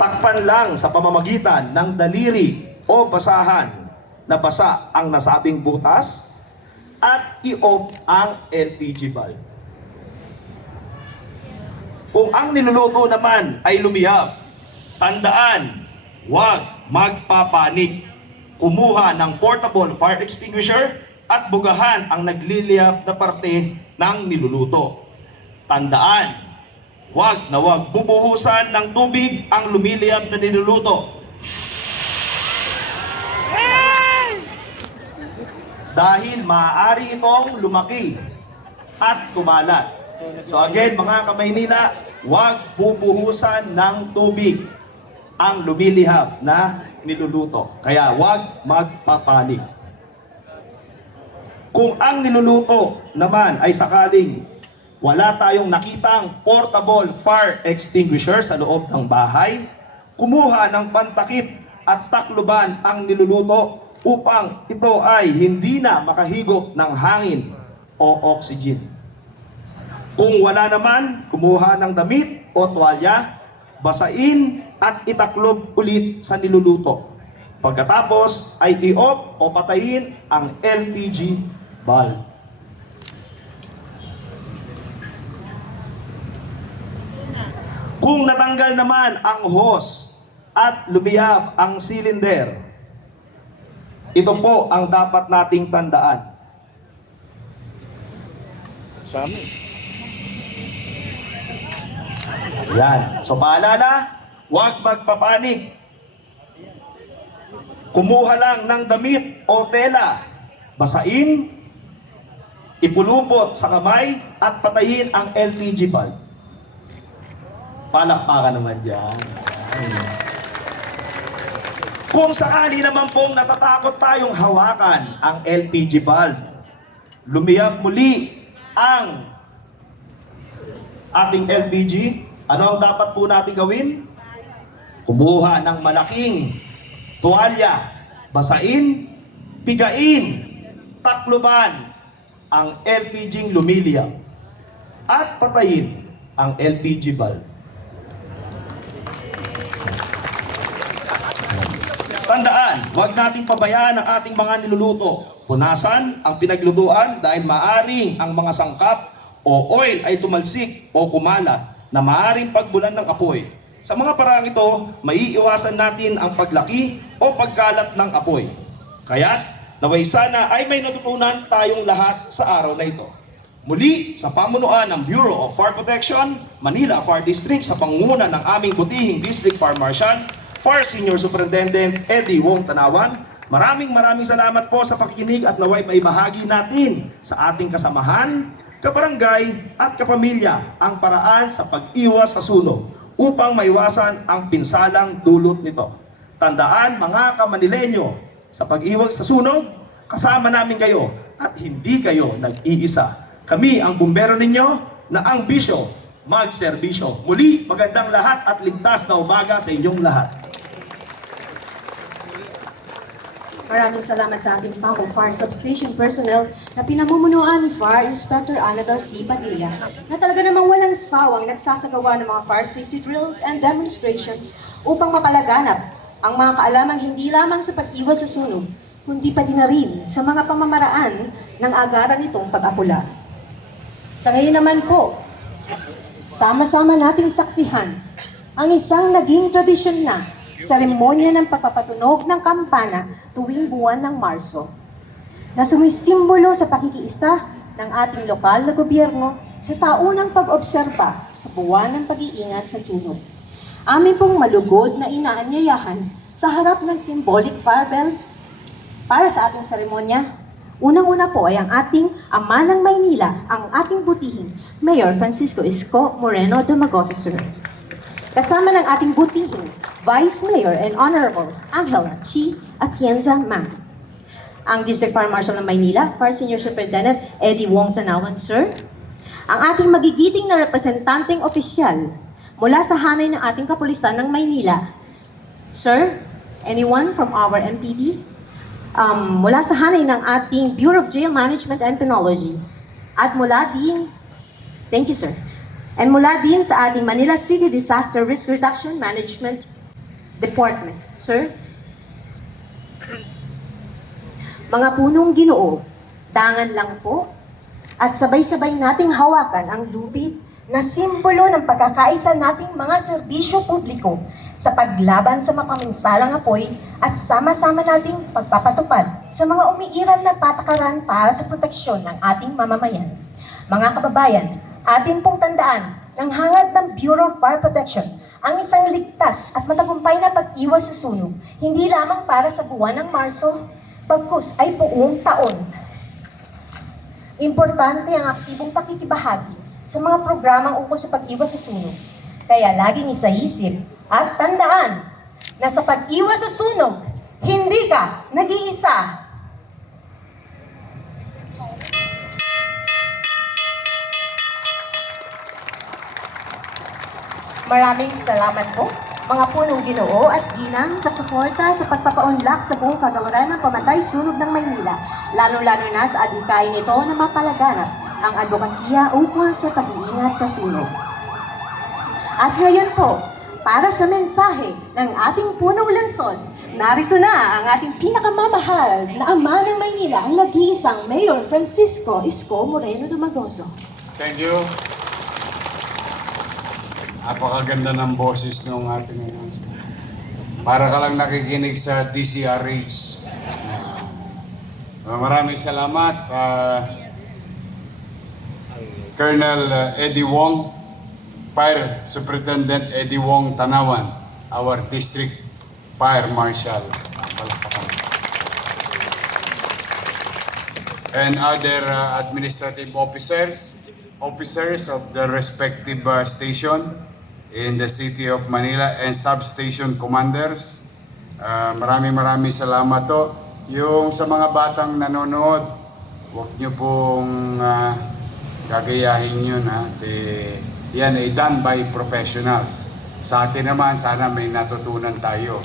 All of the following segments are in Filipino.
Takpan lang sa pamamagitan ng daliri o basahan na basa ang nasabing butas at i-off ang LPG valve. Kung ang niluluto naman ay lumiyab, tandaan, huwag magpapanik. Kumuha ng portable fire extinguisher at bugahan ang nagliliyab na parte ng niluluto. Tandaan, huwag na huwag bubuhusan ng tubig ang lumiliyab na niluluto. Dahil maaari itong lumaki at kumalat. So again, mga Kamaynila, huwag bubuhusan ng tubig ang lumilihab na niluluto. Kaya huwag magpapanik. Kung ang niluluto naman ay sakaling wala tayong nakitang portable fire extinguisher sa loob ng bahay, kumuha ng pantakip at takluban ang niluluto upang ito ay hindi na makahigop ng hangin o oxygen. Kung wala naman, kumuha ng damit o tuwalya, basain at itaklob ulit sa niluluto. Pagkatapos ay i-off o patayin ang LPG valve. Kung natanggal naman ang hose at lumiyab ang cylinder, ito po ang dapat nating tandaan. Sa amin. Yan. So paalala, huwag magpapanik. Kumuha lang ng damit o tela, basain, ipulupot sa kamay at patayin ang LPG valve. Palakpakan naman dyan. Kung sakali naman pong natatakot tayong hawakan ang LPG valve, lumiyab muli ang ating LPG, ano ang dapat po natin gawin? Kumuha ng malaking tuwalya, basain, pigain, takluban ang LPG lumiliyab at patayin ang LPG valve. Tandaan, huwag nating pabayaan ang ating mga niluluto. Punasan ang pinaglutuan dahil maaring ang mga sangkap o oil ay tumalsik o kumalat na maaring pagmulan ng apoy. Sa mga paraang ito, maiiwasan natin ang paglaki o pagkalat ng apoy. Kaya't naway sana ay may natutunan tayong lahat sa araw na ito. Muli, sa pamunuan ng Bureau of Fire Protection, Manila Fire District sa pangunguna ng aming butihing District Fire Marshal, Fire Senior Superintendent Eddie Wong Tanawan, maraming salamat po sa pakikinig at naway maibahagi natin sa ating kasamahan, kabarangay at kapamilya ang paraan sa pag-iwas sa sunog upang maiwasan ang pinsalang dulot nito. Tandaan mga Kamanileño, sa pag-iwas sa sunog, kasama namin kayo at hindi kayo nag-iisa. Kami ang bumbero ninyo na ang bisyo, magserbisyo. Muli, magandang lahat at ligtas na umaga sa inyong lahat. Maraming salamat sa ating Paco Fire Substation personnel na pinamumunuan ni Fire Inspector Annabel C. Padilla na talaga namang walang sawang nagsasagawa ng mga fire safety drills and demonstrations upang mapalaganap ang mga kaalamang hindi lamang sa pag-iwas sa sunog, kundi pati na rin sa mga pamamaraan ng agaran nitong pag-apula. Sa ngayon naman po, sama-sama nating saksihan ang isang naging tradisyon na seremonya ng pagpapatunog ng kampana tuwing buwan ng Marso, na sumisimbolo sa pakikiisa ng ating lokal na gobyerno sa taunang pag-obserba sa buwan ng pag-iingat sa sunog. Amin pong malugod na inaanyayahan sa harap ng symbolic fire bell para sa ating seremonya. Unang-una po ay ang ating ama ng Maynila, ang ating butihing Mayor Francisco Isko Moreno Domagosa, sir. Kasama ng ating butihing Vice Mayor and Honorable Angela Chi Atienza Ma'am. Ang District Fire Marshal ng Maynila, Fire Senior Superintendent Eddie Wong Tanawan, sir. Ang ating magigiting na representanteng opisyal mula sa hanay ng ating kapulisan ng Maynila. Sir, anyone from our MPD? Mula sa hanay ng ating Bureau of Jail Management and Penology. At mula din, thank you sir. And mula din sa ating Manila City Disaster Risk Reduction Management Department. Sir? Mga punong Ginoo, dangan lang po at sabay-sabay nating hawakan ang lupit na simbolo ng pagkakaisa nating mga serbisyo publiko sa paglaban sa makaminsalang apoy at sama-sama nating pagpapatupad sa mga umiiral na patakaran para sa proteksyon ng ating mamamayan. Mga kababayan, atin pong tandaan ng hangad ng Bureau of Fire Protection ang isang ligtas at matagumpay na pag-iwas sa sunog, hindi lamang para sa buwan ng Marso, bagkus ay buong taon. Importante ang aktibong pakikibahagi sa mga programang ukol sa pag-iwas sa sunog. Kaya laging isaisip at tandaan na sa pag-iwas sa sunog, hindi ka nag-iisa. Maraming salamat po, mga punong Ginoo at Ginang sa suporta sa pagpapaunlak sa buong kagawaran ng pamatay sunog ng Maynila, lalo-lalo na sa adhikain nito na mapalaganap ang advokasya ukol sa pag-iingat sa sunog. At ngayon po, para sa mensahe ng ating punong lungsod, narito na ang ating pinakamamahal na ama ng Maynila, ang nag-iisang Mayor Francisco Isko Moreno Dumagoso. Thank you. Napakaganda ng boses ng ating announcer. Para ka lang nakikinig sa DCRH. Maraming salamat. Colonel Eddie Wong, Fire Superintendent Eddie Wong Tanawan, our District Fire Marshal. And other administrative officers of the respective station in the city of Manila and substation commanders. Maraming salamat to. Yung sa mga batang nanonood, huwag nyo pong gagayahin yun. Yan ay done by professionals. Sa atin naman, sana may natutunan tayo.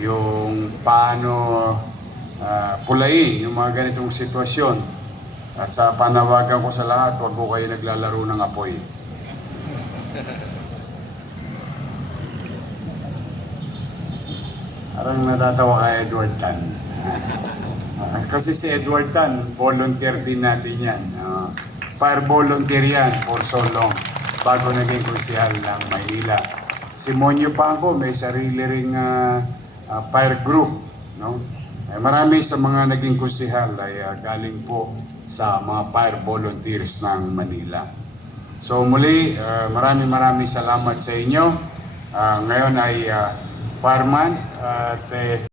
Yung paano pulain yung mga ganitong sitwasyon. At sa panawagan ko sa lahat, huwag ko kayo naglalaro ng apoy. Parang natatawa ka Edward Tan. Kasi si Edward Tan, volunteer din natin yan. Fire volunteer yan for so long, bago naging konsehal ng Maynila. Si Monyo Pangko, may sarili ring fire group. No? Marami sa mga naging konsehal ay galing po sa mga fire volunteers ng Manila. So muli, maraming salamat sa inyo. Ngayon ay fireman at